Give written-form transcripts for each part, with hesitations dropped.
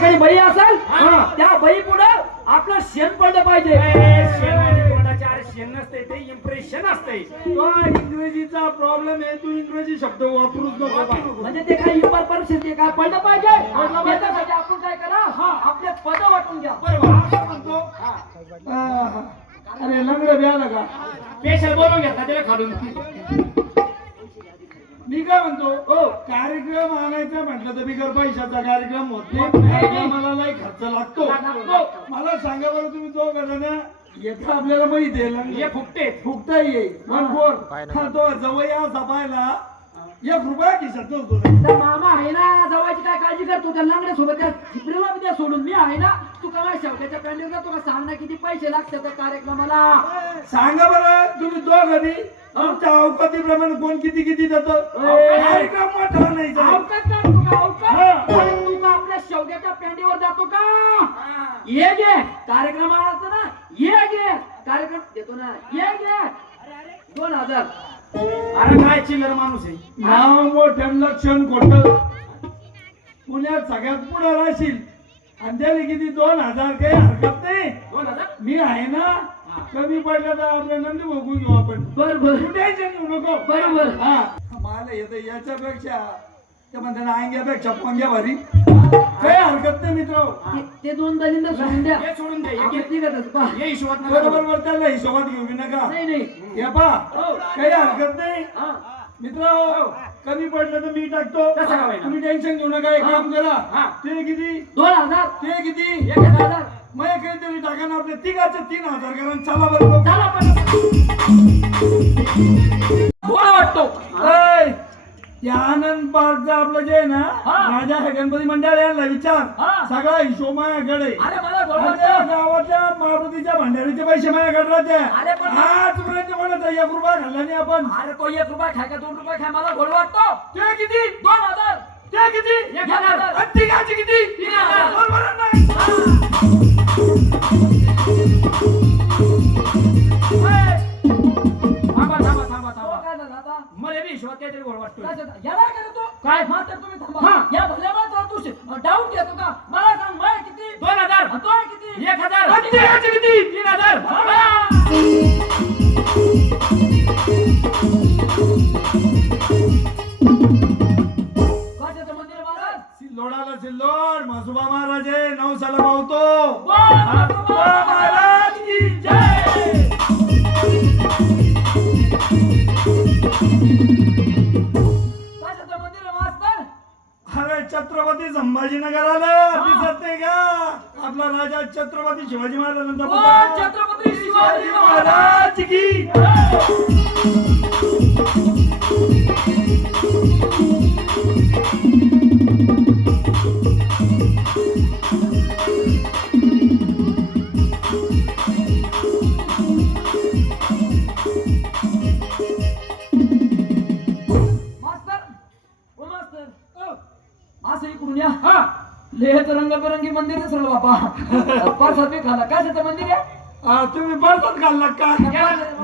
ठिकाणी बाई असेल त्या बाई पुढे आपलं शेण पडलं पाहिजे. शेण आणि तोंडाचे अरे शेण नसते ते इम्प्रेशन असते. तो इंग्रजीचा प्रॉब्लेम आहे. तू इंग्रजी शब्द वापरूच नको बा. म्हणजे ते काही युपर परिस्थिती ते काय पडलं पाहिजे. त्याच्यासाठी आपण काय करा आपले पद वाटून घ्या. बरोबर काय म्हणतो. अरे लंगडं द्यायला का स्पेशल बोलून घेतला त्याला खाडून. मी काय म्हणतो कार्यक्रम आणायचा म्हटलं तर बिगर पैशाचा कार्यक्रम होत नाही. मला लई खर्च लागतो. मला सांगा बरं तुम्ही तो करा येतं आपल्याला माहिती आहे हे फुकटे फुकता येईल तो जवळ असा पाहिला 1 रुपया खिशात नसतो. तर मामा आहे ना जवळची काय काळजी करतो त्या लंगड्या सोबत त्या झिपरीला बी द्या सोडून. मी आहे ना तू काय शेवट्याच्या पॅन्डलला तुला सांग ना किती पैसे लागतात त्या कार्यक्रमाला. सांगा बरं तुम्ही दोघांनी तुमच्या अवकातीप्रमाणे कोण किती किती देतं. कार्यक्रम मोठा नाही अवकाश का तू का अवकाश तू का आपल्या शेवट्याच्या पॅन्डीवर जातो का. ये घे कार्यक्रमाला ना ये घे कार्यक्रम देतो ना ये घे 2000. अरे काय चिल्लर माणूस आहे. नाव मोठ्या लक्षण खोट. पुण्यात सगळ्यात पुढे राहशील आणि त्याला किती 2000 काही हरकत नाही. 2000 मी आहे ना. कमी पडलं तर आपल्या नंदी बघून घेऊ आपण. बरोबर टेन्शन घेऊ नको. बरोबर हा मला येतं याच्यापेक्षा ते म्हणते ना अंग्यापेक्षा पोंग्या भारी. काही हरकत नाही मित्र. ते 2 दलिंद सोडून द्या. हे सोडून दे. आपल्या तिघातच पहा. हे हिशोबात नाही. बरोबर त्याला हिशोबात घेऊ बी नका. नाही हे पा काही हरकत नाही मित्र. कमी पडलं तर मी टाकतो. कसं काय होईल? तुम्ही टेन्शन घेऊ नका. एक काम करा ते किती 2000 ते किती 1000 मग काहीतरी टाका ना. आपल्या तिघाचं 3000 करा. चला बरोबर चला पण गोड वाटतो. या आनंद पार्कचं आपलं जे आहे ना राजा हे गणपती मंडळ यांना विचार. सगळा हिशोब माझ्याकडे. अरे मला गोड आणि त्या वाटतो. गावातल्या मारुतीच्या भंडारीचे पैसे माझ्याकडे राहते. अरे पण- आजपर्यंत कोणाचा 1 रुपया घालला नाही आपण. अरे तो 1 रुपया खाय का 2 रुपये खाय मला गोड वाटतो. ते किती 2000 ते किती 1000 आणि तिघाचे किती 3000. बरोबर आहे ना? थांबा थांबा थांबा थांबा. काय झालं आता मला बी हिशोबात काहीतरी गोड वाटतो. याला करतो काय? मात्र तुम्ही थांबा. या भल्याला तू डाऊट घेतो का मला सांग माय किती 2000 तो किती 1000 आणि तिघाचे किती 3000. कशाचं मंदिर महाराज सिल्लोडाला सिल्लोड म्हसोबा महाराज आहे. नवसाला पावतो. महाराज की जय. कशाचं मंदिर मास्तर अरे छत्रपती संभाजीनगर आलं दिसत नाही का. आपला राजा छत्रपती शिवाजी महाराजांचा पुतळा. छत्रपती शिवाजी महाराज महाराज की मास्तर ओ मास्तर असं इकडून या लेहच रंगबेरंगी मंदिर दिसलं बापा. प्रसाद बी खाला कशाचं मंदिर आहे. तुम्ही बरसात घालला का.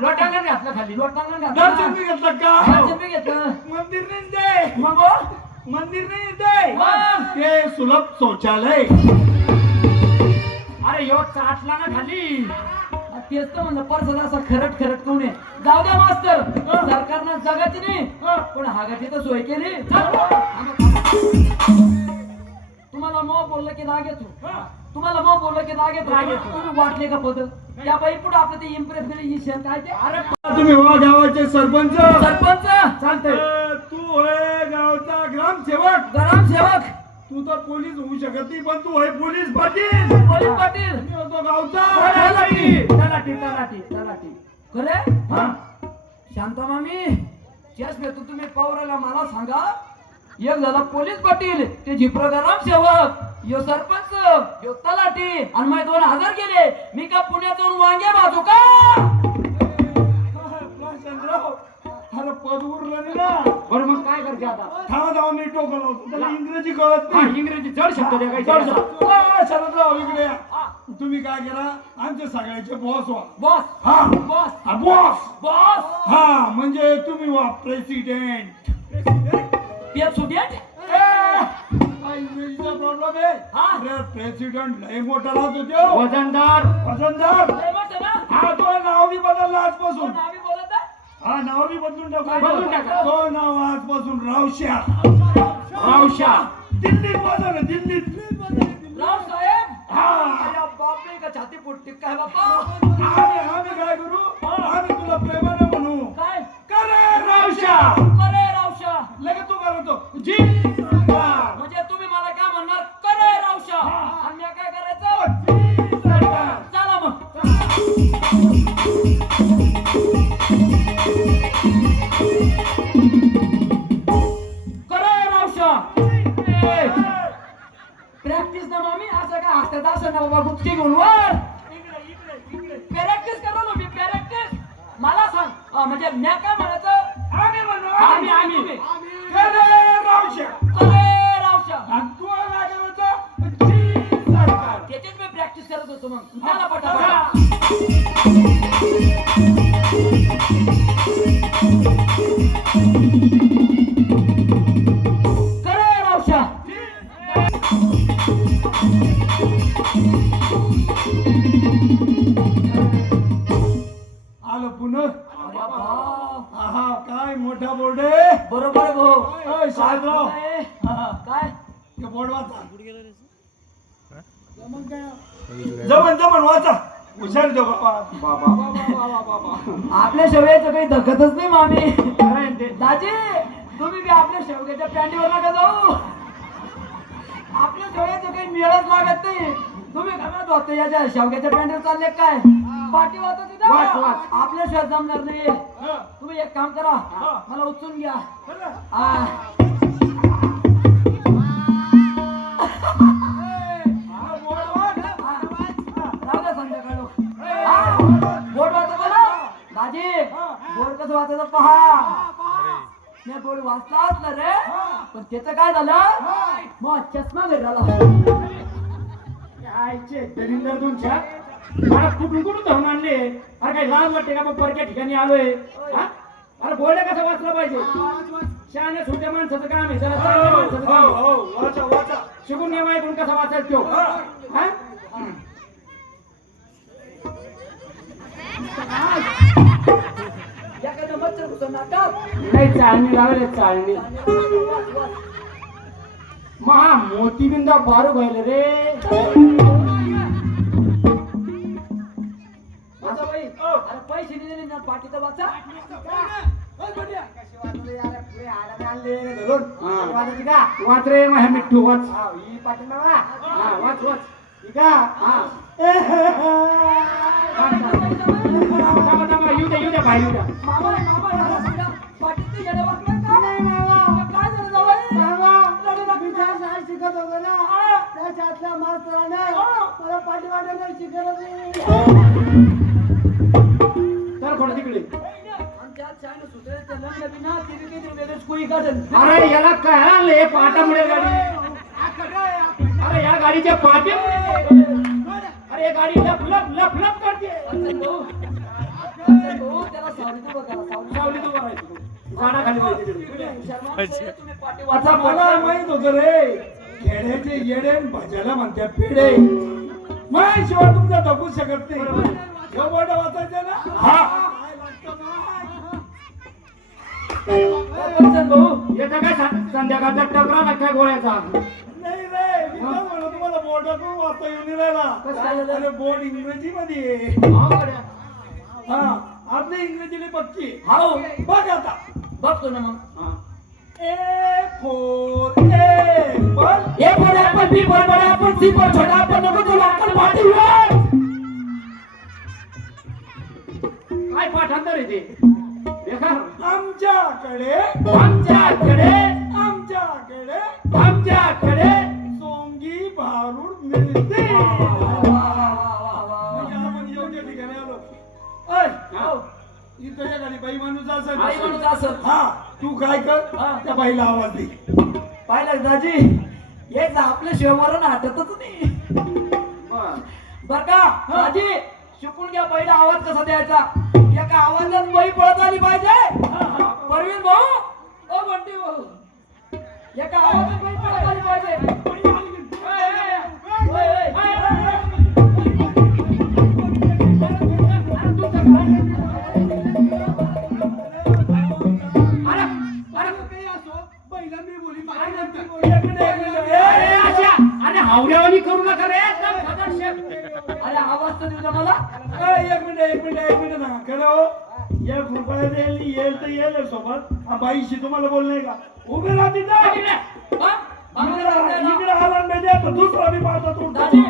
लोटांगण घातलं खाली लोटांगण दर्शन घातलं बी घेतलं का. दर्शन बी घेतलं. मंदिर नाही ते. मग मंदिर नाही ते. ते सुलभ शौचालय. अरे ह्यो चाटला ना खाली. तेच तर म्हणलं परसाद असा खरट खरट कोण आहे. जाऊ द्या मास्तर सरकारनं जगाती नाही पण हागाची तर सोय केली. तुम्हाला मग बोललं की राग येतो. तुम्हाला मग बोललं की राग येतो. तुम्ही वाटले का पद त्या बाई पुढे आपलं ते इम्प्रेस केलं काय ते. अरे तुम्ही हो गावाचे सरपंच. सरपंच चालतंय. तू होय गावचा ग्रामसेवक. ग्रामसेवक तू तर पोलीस होऊ शकत नाही पण तू होय पोलीस पाटील. पोलीस पाटील मी होतो गावचा तलाठी तलाठी तलाठी तलाठी खरे शांता मामी चेस घेतो तुम्ही पवराला मला सांगा. एक झाला पोलीस पाटील ते झिप्र ग्रामसेवक यो सरपंच यो तलाठी आणि मग 2000 गेले. मी का पुण्यात जाऊन वांगे भाजू का. चंद्रराव अरे पद उरलं नाही ना. बरं मग काय करते आता. थांबा थांबा मी टोकन लावतो. त्याला इंग्रजी कळत हा नाही. इंग्रजी जड शब्द द्या काही चल, चल. शरदराव इकडे या. तुम्ही काय करा आमच्या सगळ्याचे बॉस व्हा. बॉस हा बॉस हा बॉस. बॉस हा म्हणजे तुम्ही व्हा प्रेसिडेंट. पेप सुटेट इंग्रजीचा प्रॉब्लेम आहे. हा. अरे प्रेसिडेंट लय मोठा राहतो तो. वजनदार वजनदार. लय मोठं ना? हा तो नाव बी बदलला आजपासून. कोण आम्ही बोलत आहे? हा नाव बी बदलून बदलून टाकू. टाका. तो नाव आजपासून रावश्या. रावशा दिल्लीत बदल दिल्लीत. राव साहेब हा. अरे बापरे का छाती फुटते काय बापा आम्ही काय करू. आम्ही तुला प्रेमाने म्हणू. काय करे रावश्या. करे रावशा लगेच तू करतो जी. म्हणजे तुम्ही मला काय म्हणणार करे रावशा आणि मी काय करायचं चला मग करे रावशा प्रॅक्टिस ना मामी असं काय हसतात असं ना बाबा गुप्ती घेऊन वर प्रॅक्टिस करू ना मी प्रॅक्टिस मला सांग म्हणजे मी काय म्हणायचं आम्ही म्हणू. आम्ही करे रावश्या. करे रावशा आणि तू काय करायचं जी सरकार. त्याच्यात मी प्रॅक्टिस करत होतो मग मला पटापट करे रावशा आलं पुन्हा. अरे बाप. आहा काय मोठा बोर्ड आहे. बरोबर भाऊ ओय, साहेबराव. काय आहा, काय ते बोर्ड वाचा. जमन वाचा. हुशार देऊ बाबा. आपल्या शेवयाचं काही धकतच नाही मामी दाजी तुम्ही बी आपल्या शेवग्याच्या पॅन्टीवर नका जाऊ आपल्या शेवयाचं काही मिळत लागत नाही तुम्ही घरात होते याच्या शेवग्याच्या पॅन्टीवर चालले काय पाठी वाचत वाच, वाच. आपल्या शेत जमणार नाही हा. तुम्ही एक काम करा मला उचलून घ्या बरं. हा. हा, बोर्ड वाच. राहू द्या संध्याकाळ बोर्ड वाचायचं ना दाजी बोर्ड कसं वाचायचं पहा मी बोर्ड वाचला असला रे पण त्याचं काय झालं मग चष्मा भेटला आईचे दलिंदर तुमच्या मला कुठून कुठून धावून आणले. अरे काही लाज वाटते का मग परक्या ठिकाणी आलोय हा? अरे बोर्ड कसं वाचलं पाहिजे. शहाण्या छोट्या माणसाचं काम आहे जरा चांगल्या माणसाचं काम आहे. हो, वाचा वाचा. शिकून घे माहिती कसा वाचायचं तो हा? एखादं मच्छर घुसून नाकात नाही चाळणी लावले चाळणी महा मोतीबिंदा बारू व्हायला रे. वाचा बाई अरे पैसे नाही दिले ना पाठीचा वाचा वाच रे माझ्या मिठ्ठू वाच. हा, वाच वाच. हा. थांबा, थांबा, येऊ द्या बाहेर येऊ द्या. मामा याला सांगा पाठीचं येडं वागलं का नाही मामा काय झालं जावई रडू नका. शिकत होतो ना त्याच्यातल्या मास्तराने मला पाठीवाट्याला शिकवलं नाही. तर थोडं तिकडे. आमच्या शाळेनं सुधारायचं लग्न बी ना ते बी काहीतरी वेगळंच कुई काढेल अरे याला काय आणले पाटामुळे गाडी. अरे या गाडीच्या पाट्यामुळे अरे या गाडी लप लप लप लप करते. त्याला सावलीत उभं करा, सावलीत. सावलीत उभं राहायचं. झाडाखाली पाहिजे तिकडे. तुम्ही पाठी आता वाचा मला माहित होत रे खेड्याचे येडे भाज्याला म्हणतात पेढे. शिवाय तुमचा दबू शकत नाही. हे बोर्ड वाचायचं ना. हा. भाऊ याचा काय संध्याकाळचा टकरा ना काय गोळ्याचा. नाही रे मी काय म्हणतो तुम्हाला बोर्डातून वाचता येऊन राहिला. अरे बोर्ड इंग्रजी मध्ये आहे. हा आपली इंग्रजीला पक्की. हाऊ बघ आता. बघतो ना मग ए फोर एपल. ए for apple, B for बड़ा apple, C for छोटा apple, नको तुला अक्कल पाठी वर. काय पाठांतर आहे ते बेकार. आमच्याकडे आमच्याकडे आमच्याकडे आमच्याकडे सोंगी भारूड मिळते. म्हणजे आपण योग्य ठिकाणी आलो. ऐ, हाव. इथं या गाडी बाई माणूस असेल. बाई माणूस असेल. हा तू काय कर हा. त्या बाईला आवाज दे. पाहिलं दाजी हेच आपल्या शिवमरण हटतच नाही बर का दाजी शिकून घ्या पहिला आवाज कसा द्यायचा. एका आवाजात बाई पळत आली पाहिजे. परवीन भाऊ ओ बंटी भाऊ एका आवाजात बाई पळत आली पाहिजे. हावड्यावानी करू नका रे एकदम खतरनाक. अरे आवाज तर देऊ द्या मला. एक मिनिट सांगा खरं हो. या कृपया येईल तर येईल सोबत. हा बाईशी तुम्हाला बोलणे का उभे राहा तिथं. हा? आम्ही इकडे काय करायला? इकडे आला म्हणजे आता दुसरा मी पाहतो तू. दाजी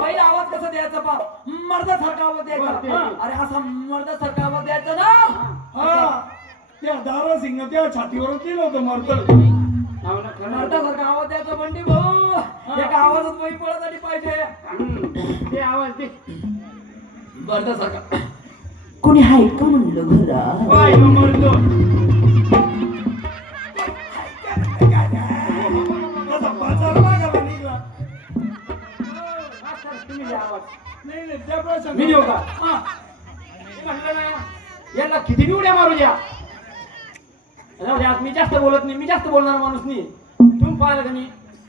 पहिला आवाज कसा द्यायचा पा मर्दासारखा आवाज द्यायचा. अरे असा मर्दासारखा आवाज द्यायचा ना. हा त्या दारा सिंग त्या छातीवर दिलं होतं मरतल. मर्दासारखा आवाज द्यायचा बंडी भाऊ. एका आवाजात बाई पळत आली पाहिजे. ते आवाज दे. मर्दासारखा. कोणी आहे का म्हणलं घरा? बाय मरतो. त्याचा बाजार मागायला निघाला. तुम्ही द्या आवाज. नाही त्या प्रश्न मी देऊ का? मी म्हणलं ना, याला किती बी उड्या मारू द्या. जाऊ द्या, मी जास्त बोलत नाही, मी जास्त बोलणार माणूस नाही. तुम्ही पाहिलं का नाही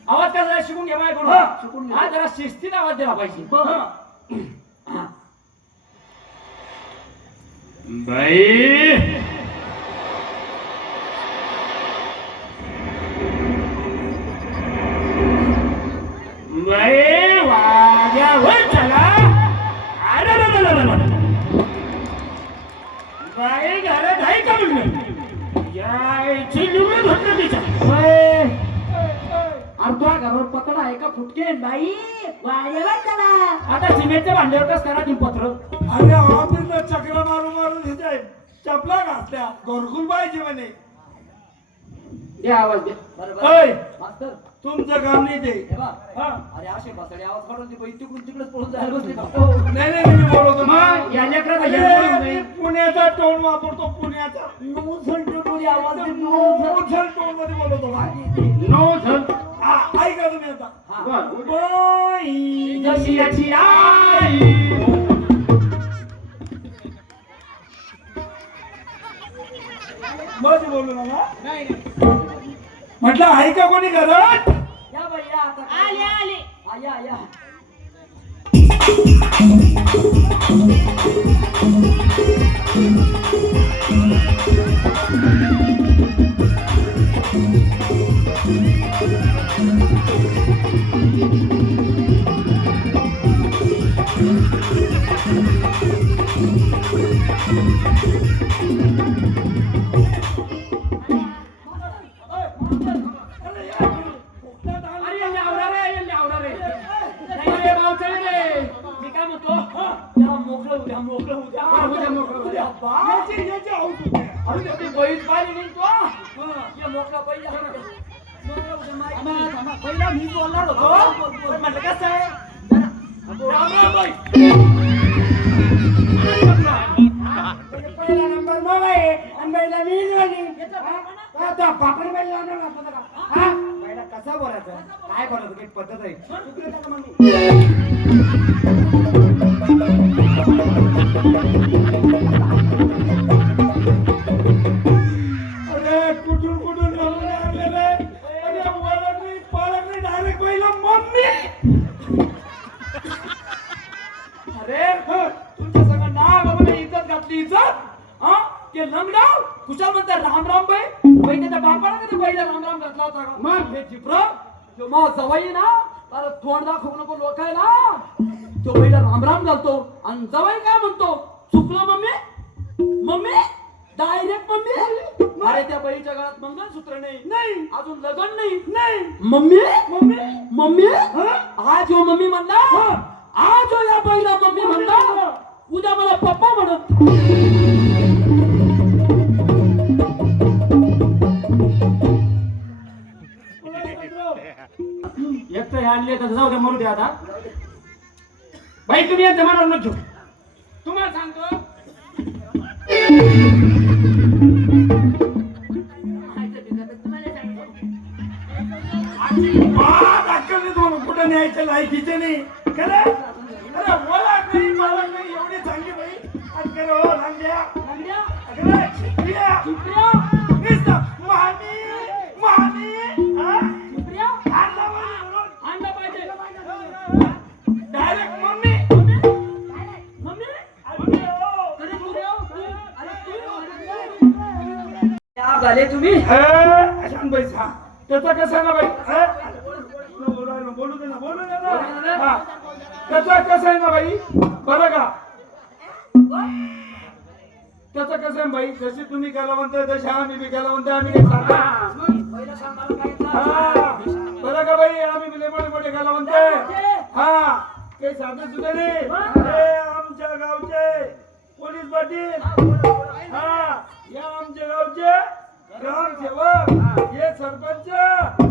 आवाज कसा आहे शिकून घ्या माझ्याकडून. हा जरा शिस्तीत आवाज दिला पाहिजे. हा. बाई बाई वाड्यावर चला. अरे बाई घरात आहे का म्हणलं यायची निवड म्हटलं तिच्या. अरे तुझ्या घरावर पत्र आहे का फुटके बाई? वाड्यावर चला. आता सिमेंटच्या भांड्यावर कस करा तुम्ही पत्र. अरे ऑफिसला चक्र मारून ह्याच्या चपला घातल्या घरकुल पाहिजे म्हणे. द्या आवाज द्या. ओय, मास्तर तुमचं काम नाही ते. हे बघ. हा. अरे असे बसडे आवाज काढून ते बाई तिकडून तिकडेच पळून जायला बसले का? नाही मी बोलवतो मग या लेकराचा अरे, जन्म मी नाही. पुण्याचा टोन वापरतो पुण्याचा. नऊसण टोळी आवाज दे, नऊसण. मोठ्या टोन मध्ये बोलवतो. नो झल. हा, ऐका तुम्ही आता. हा. बाई. जशी याची आई. मध्ये बोलू नका. म्हटलं आहे का कोणी घरात? या बाई या आता. आले. या. अरे या, फुकटात आलं. अरे यांनी आवरा रे. नाही रे, मावचळे रे. मी काय म्हणतो या मोकळं उद्या. उद्या. याची हौस होते. अरे ते बैल पाहिली नाही तू. या मोकळा बैल आहे ना. मोकळं उद्या माहिती. पहिला मी बोलणार होतो पण म्हटलं कसं आहे राम बाई. पहिला नंबर मग आहे आणि पहिला मी झाली. आता पापड पहिला लावणार होता का? हा? पहिला कसा बोलायचा? काय बोलायचं? काही पद्धत आहे. चुकलं का मग मी? अरे कुठून नमुने आणलेले. अरे पालक नाही डायरेक्ट पहिला मम्मी. अरे तुमच्या सगळं नाव आम्हाला इज्जत घातली इज्जत. हा ते लंगडाव कुशाल म्हणतात राम बाई त्याच्या बापाला कधी पहिला राम घातला होता का? मग हे जिप्र जो मग जवाई ना तर तोंड दाखवू नको लोकायला. तो पहिला राम घालतो आणि जवाई काय म्हणतो? चुकलं मम्मी डायरेक्ट मम्मी. अरे त्या बाईच्या गळ्यात मंगळसूत्र नाही अजून लग्न नाही. मम्मी आज हो मम्मी म्हणला. आज हो या बाईला मम्मी म्हणला. उद्या मला पप्पा म्हणत. एक तर आणले तर जाऊ द्या मरू द्या आता. बाई तुम्ही यांच्या मनावर न घेऊ. तुम्हाला सांगतो तुम्हाला कुठं न्यायचं लायकीचे नाही खरं. अरे बोला नाही मला नाही एवढी चांगली बाई. आणि खरं हो नांद्या. अगं, शिकल्या. नुसतं मामी. हा? आणला पाहिजे म्हणून. Direct mummy. झाले तुम्ही. शांत बाई त्याचा कसा ना बाई. बोलू दे ना हा. त्याचं कसं आहे ना बाई बरं का त्याचं कसं आहे बाई जशी तुम्ही कलावंत आहे तशी आम्ही बी कलावंत आहे, आम्ही काही सांगा पहिलं सांग मला काय येतं? हा बरं का बाई आम्ही बी लय मोठे मोठे कलावंत आहे. हा काही साधे सुद्धा नाही हे आमच्या गावचे पोलीस पाटील हा या आमच्या गावचे ग्रामसेवक हे सरपंच